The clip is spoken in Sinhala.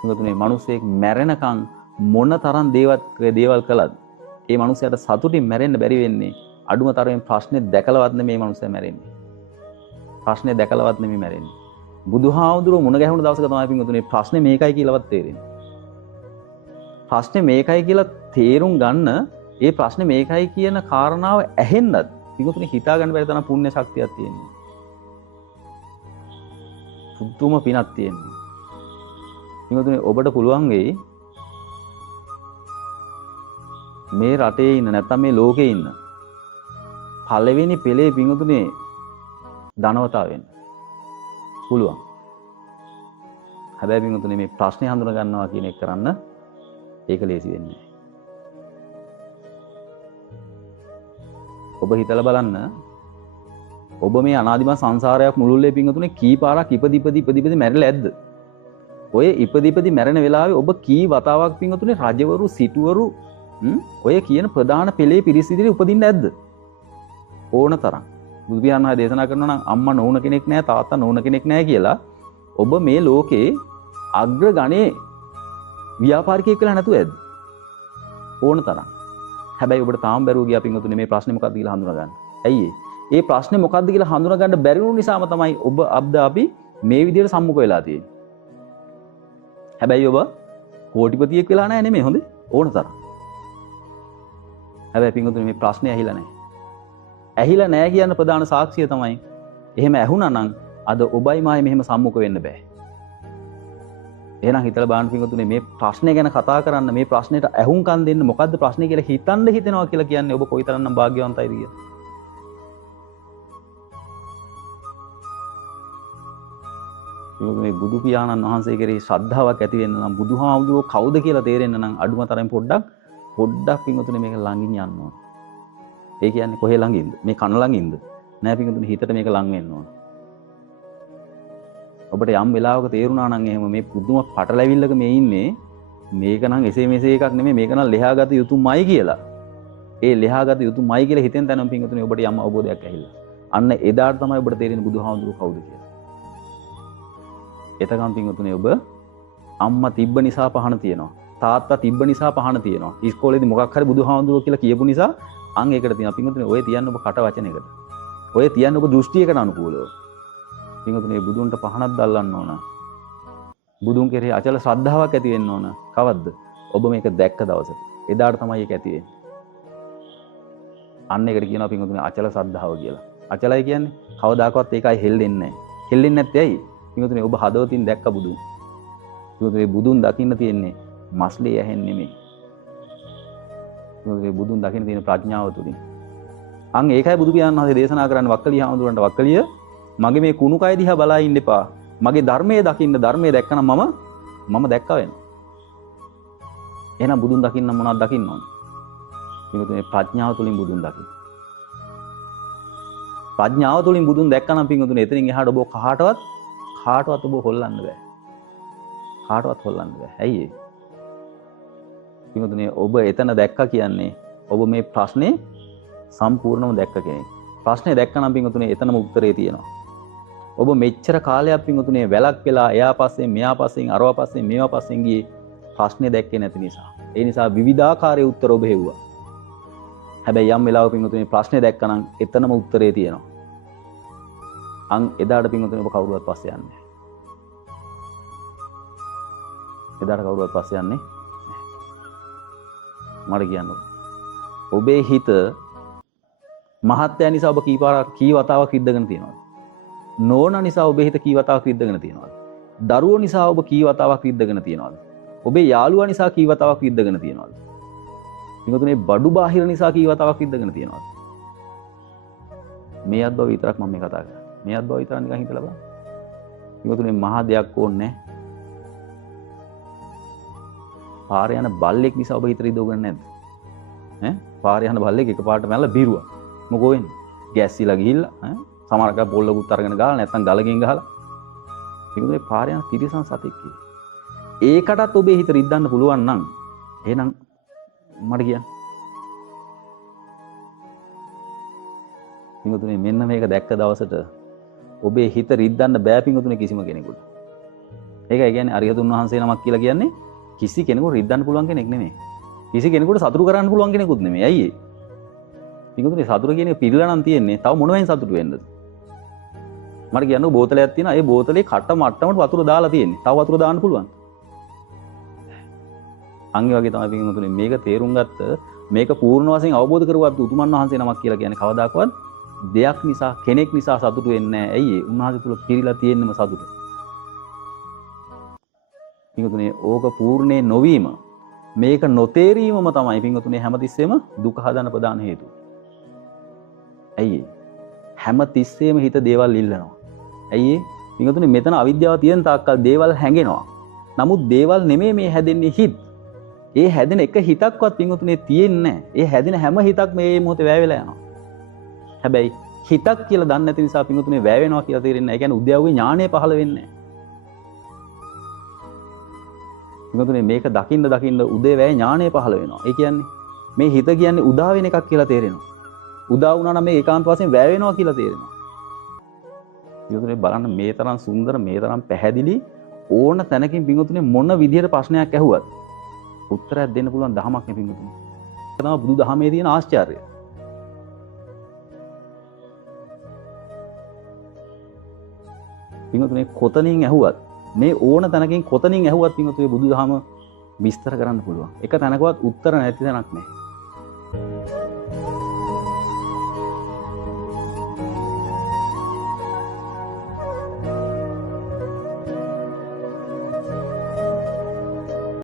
පින්වතුනි මිනිස්සෙක් මැරෙනකන් මොන තරම් දේවල් කළත් ඒ මිනිසයාට සතුටින් මැරෙන්න බැරි වෙන්නේ අඩුම තරමේ ප්‍රශ්නේ දැකලවත් නෙමේ මේ මිනිසයා මැරෙන්නේ. ප්‍රශ්නේ දැකලවත් නෙමේ මැරෙන්නේ. බුදුහාමුදුරුවෝ මුණ ගැහුණු දවසක තමයි පින්වතුනි ප්‍රශ්නේ මේකයි කියලාවත් තේරෙන්නේ. ප්‍රශ්නේ මේකයි කියලා තේරුම් ගන්න ඒ ප්‍රශ්නේ මේකයි කියන කාරණාව ඇහෙන්නත් පින්වතුනි හිතා ගන්න බැරි තරම් පුණ්‍ය ශක්තියක් තියෙනවා. පුදුම පිනක් තියෙනවා. පින්වතුනි ඔබට පුළුවන් වෙයි මේ රටේ ඉන්න නැත්නම් මේ ලෝකේ ඉන්න පළවෙනි පෙළේ පින්වතුනි ධනවතා වෙන්න පුළුවන්. හැබැයි පින්වතුනි මේ ප්‍රශ්නේ හඳුනා ගන්නවා කියන එක කරන්න ඒක ලේසි වෙන්නේ නැහැ. ඔබ හිතලා බලන්න ඔබ මේ අනාදිමත් සංසාරයක් මුළුල්ලේ පින්වතුනි කී පාරක් ඉපදි මැරිලා ඇද්ද? ඔය ඉපදි මැරෙන වෙලාවේ ඔබ කී වතාවක් පින්වතුනි රජවරු සිටුවරු ඔය කියන ප්‍රධාන පෙළේ පිරිස ඉදිරියේ උපදින්න ඇද්ද? ඕන තරම්. බුදු පියාණන් වහන්සේ දේශනා කරනවා නම් අම්මා නොවුන කෙනෙක් නැහැ තාත්තා නොවුන කෙනෙක් නැහැ කියලා. ඔබ මේ ලෝකේ අග්‍ර ගණේ ව්‍යාපාරිකයෙක් වෙලා නැතුව ඇද්ද? ඕන තරම්. හැබැයි ඔබට තාම බැරුව ගියා පින්වතුනි මේ ප්‍රශ්නේ මොකක්ද කියලා හඳුනා ගන්න. ඇයි ඒ ප්‍රශ්නේ මොකක්ද කියලා හඳුනා ගන්න බැරි වුණු නිසාම තමයි ඔබ අපි මේ විදිහට සම්මුඛ වෙලා තියෙන්නේ. හැබැයි ඔබ කෝටිපතියෙක් වෙලා නැහැ නෙමෙයි හොඳේ ඕන තරම්. හැබැයි පින්වතුනි මේ ප්‍රශ්නේ ඇහිලා නැහැ. ඇහිලා නැහැ කියන ප්‍රධාන සාක්ෂිය තමයි එහෙම ඇහුණා නම් අද ඔබයි මායි මෙහෙම සම්මුඛ වෙන්න බෑ. එහෙනම් හිතලා බලන්න පින්වතුනි මේ ප්‍රශ්නේ ගැන කතා කරන්න මේ ප්‍රශ්නෙට ඇහුම්කන් දෙන්න මොකද්ද ප්‍රශ්නේ කියලා හිතනවා කියලා කියන්නේ ඔබ කොයිතරම්නම් වාග්යවන්තයිද කියලා. මේ බුදු පියාණන් වහන්සේ කෙරෙහි ශ්‍රද්ධාවක් ඇති වෙන්න නම් බුදුහාමුදුරුවෝ කවුද කියලා තේරෙන්න නම් අඩුම තරම් පොඩ්ඩක් පින්වතුනි මේක ළඟින් යන්න ඕන. ඒ කියන්නේ කොහේ ළඟින්ද? මේ කන ළඟින්ද? නෑ පින්වතුනි හිතට මේක ලඟ වෙන්න ඕන. ඔබට යම් වෙලාවක තේරුණා නම් එහෙම මේ පුදුම පටලැවිල්ලක මේ ඉන්නේ මේක නම් එසේ මෙසේ එකක් නෙමෙයි මේක නම් ලෙහාගත යුතුමයි කියලා. ඒ ලෙහාගත යුතුමයි කියලා හිතෙන් තැනම පින්වතුනි ඔබට යම් අවබෝධයක් ඇහිලා. අන්න එදාට තමයි ඔබට තේරෙන්නේ බුදුහාමුදුරුවෝ කවුද කියලා. එතකම් පින්වතුනි ඔබ අම්මා තිබ්බ නිසා පහන තියෙනවා. තාත්තා තිබ්බ නිසා පහන තියෙනවා. ඉස්කෝලේදී මොකක් හරි බුදුහාමුදුරුවෝ කියලා කියපු නිසා අන් ඒකට තියෙනවා. පින්වතුනි ඔය තියන්නේ ඔබ කට වචනයකට. ඔය තියන්නේ ඔබ දෘෂ්ටියකට අනුකූලව. පින්වතුනි බුදුන්ට පහනක් දැල්ලන්න ඕන. බුදුන් කෙරෙහි අචල ශ්‍රද්ධාවක් ඇති වෙන්න ඕන. කවද්ද? ඔබ මේක දැක්ක දවසට. එදාට තමයි ඒක ඇති වෙන්නේ. අන්න ඒකට කියනවා පින්වතුනි අචල ශ්‍රද්ධාව කියලා. අචලයි කියන්නේ කවදාකවත් ඒකයි හෙල්ලෙන්නේ නැහැ. හෙල්ලෙන්නේ නැත්තේ ඇයි? පින්වතුනි ඔබ හදවතින් දැක්ක බුදුන්. පින්වතුනි බුදුන් දකින්න තියෙන්නේ මස්ලේ ඇහෙන් නෙමෙයි. පින්වතුනි බුදුන් දකින්න තියෙන ප්‍රඥාව තුලින්. අන් ඒකයි බුදු පියාණන් වහන්සේ දේශනා කරන්නේ වක්කලිය හාමුදුරන්ට වක්කලිය මගේ මේ කුණු කය දිහා බලා ඉන්න එපා. මගේ ධර්මයේ දකින්න ධර්මයේ දැක්කනම් මම දැක්කා වෙනවා. එහෙනම් බුදුන් දකින්න මොනවද දකින්න ඕන? පින්වතුනි ප්‍රඥාව තුලින් බුදුන් දකින්න. ප්‍රඥාව තුලින් බුදුන් දැක්කනම් පින්වතුනි එතනින් එහාට ඔබ කාටවත් ඔබ හොල්ලන්න බෑ. කාටවත් හොල්ලන්න බෑ. ඇයි ඒ? පින්වතුනි ඔබ එතන දැක්කා කියන්නේ ඔබ මේ ප්‍රශ්නේ සම්පූර්ණව දැක්ක කෙනෙක්. ප්‍රශ්නේ දැක්කනම් පින්වතුනි එතනම උත්තරේ තියෙනවා. ඔබ මෙච්චර කාලයක් පින්වතුනි වැලක් වෙලා එයා පස්සෙන් මෙයා පස්සෙන් අරවා පස්සෙන් මේවා පස්සෙන් ගියේ ප්‍රශ්නේ දැක්කේ නැති නිසා. ඒ නිසා විවිධාකාරයේ උත්තර ඔබ හෙව්වා. හැබැයි යම් වෙලාවක පින්වතුනි ප්‍රශ්නේ දැක්කනම් එතනම උත්තරේ තියෙනවා. අන් එදාට පින්වතුනි ඔබ කවුරුවත් පස්සේ යන්නේ නැහැ. එදාට කවුරුවත් පස්සේ යන්නේ නැහැ. මට කියන්න ඔබේ හිත මහත්ය නිසා ඔබ කී වතාවක් රිද්දගෙන තියෙනවද? නෝන නිසා ඔබේ හිත කී වතාවක් රිද්දගෙන තියෙනවද? දරුවෝ නිසා ඔබ කී වතාවක් රිද්දගෙන තියෙනවද? ඔබේ යාළුවා නිසා කී වතාවක් රිද්දගෙන තියෙනවද? පින්වතුනි බඩු බාහිර නිසා කී වතාවක් රිද්දගෙන තියෙනවද? මේ අද්භව විතරක් මම මේ කතා කරන්නේ. මේ අද්භව විතරක් නිකන් හිතලා බලන්න. පින්වතුනි මහා දෙයක් ඕනේ නැහැ. පාරේ යන බල්ලෙක් නිසා ඔබ හිත රිදවගෙන නැද්ද? ඈ පාරේ යන බල්ලෙක් එකපාරට මැල්ල බිරුවා. මොකෝ වෙන්නේ? ගැස්සිලා ගිහිල්ලා ඈ සමහරක් පොල්ලකුත් අරගෙන ගහලා නැත්නම් ගලකින් ගහලා. පිටුනේ පාරේ යන තිරිසන් සතෙක් කියේ. ඒකටත් ඔබේ හිත රිද්දන්න පුළුවන් නම් එහෙනම් මට කියන්න. පිටුනේ මෙන්න මේක දැක්ක දවසට ඔබේ හිත රිද්දන්න බෑ පිටුනේ කිසිම කෙනෙකුට. ඒකයි කියන්නේ අරිහතුන් වහන්සේ නමක් කියලා කියන්නේ කිසි කෙනෙකුට රිද්දන්න පුළුවන් කෙනෙක් නෙමෙයි. කිසි කෙනෙකුට සතුටු කරන්න පුළුවන් කෙනෙකුත් නෙමෙයි. ඇයි ඒ? පිටුතුනේ සතුට කියන එක පිළිලා නම් තියෙන්නේ. තව මොනවෙන් සතුටු වෙන්නද? මට කියන්න බෝතලයක් තියෙනවා. ඒ බෝතලේ කට මට්ටමට වතුර දාලා තියෙන්නේ. තව වතුර දාන්න පුළුවන්. අංගේ වගේ තමයි පිටුතුනේ මේක තේරුම් ගත්ත මේක පූර්ණ වශයෙන් අවබෝධ කරගත්ත උතුමන් වහන්සේ නමක් කියලා කියන්නේ කවදාකවත් දෙයක් නිසා කෙනෙක් නිසා සතුටු වෙන්නේ නැහැ. ඇයි ඒ? උන්වහන්සේ තුල පිරීලා තියෙන්නම සතුට. පිටුතුනේ ඕක පූර්ණේ නොවීම මේක නොතේරීමම තමයි පිටුතුනේ හැමතිස්සෙම දුක හදන ප්‍රධාන හේතුව. ඇයි හැමතිස්සෙම හිත දේවල් ඉල්ලනවා. ඇයි පිටුතුනේ මෙතන අවිද්‍යාව තියෙන තාක්කල් දේවල් හැඟෙනවා. නමුත් දේවල් නෙමෙයි මේ හැදෙන්නේ හිත. ඒ හැදෙන එක හිතක්වත් පිටුතුනේ තියෙන්නේ නැහැ. ඒ හැදෙන හැම හිතක් මේ මොහොතේ වැය වෙලා යනවා. හැබැයි හිතක් කියලා දන්නේ නැති නිසා පිටුතුනේ වැය වෙනවා කියලා තේරෙන්නේ නැහැ. ඒ කියන්නේ උද්‍යවගේ ඥාණය පහළ වෙන්නේ නැහැ. පිටුතුනේ මේක දකින්න උදේ වැය ඥාණය පහළ වෙනවා. ඒ කියන්නේ මේ හිත කියන්නේ උදා වෙන එකක් කියලා තේරෙනවා. උදා වුණා නම් මේ ඒකාන්ත වශයෙන් වැය වෙනවා කියලා තේරෙනවා. පිටුතුනේ බලන්න මේ තරම් සුන්දර මේ තරම් පැහැදිලි ඕන තැනකින් පිටුතුනේ මොන විදියට ප්‍රශ්නයක් ඇහුවත් උත්තරයක් දෙන්න පුළුවන් දහමක් නේ පිටුතුනේ. ඒක තමයි බුදු දහමේ තියෙන ආශ්චර්යය. පිටුතුනේ කොතනින් ඇහුවත් මේ ඕන තැනකින් කොතනින් ඇහුවත් පිටුතුනේ බුදු දහම විස්තර කරන්න පුළුවන්. එක තැනකවත් උත්තර නැති තැනක් නැහැ.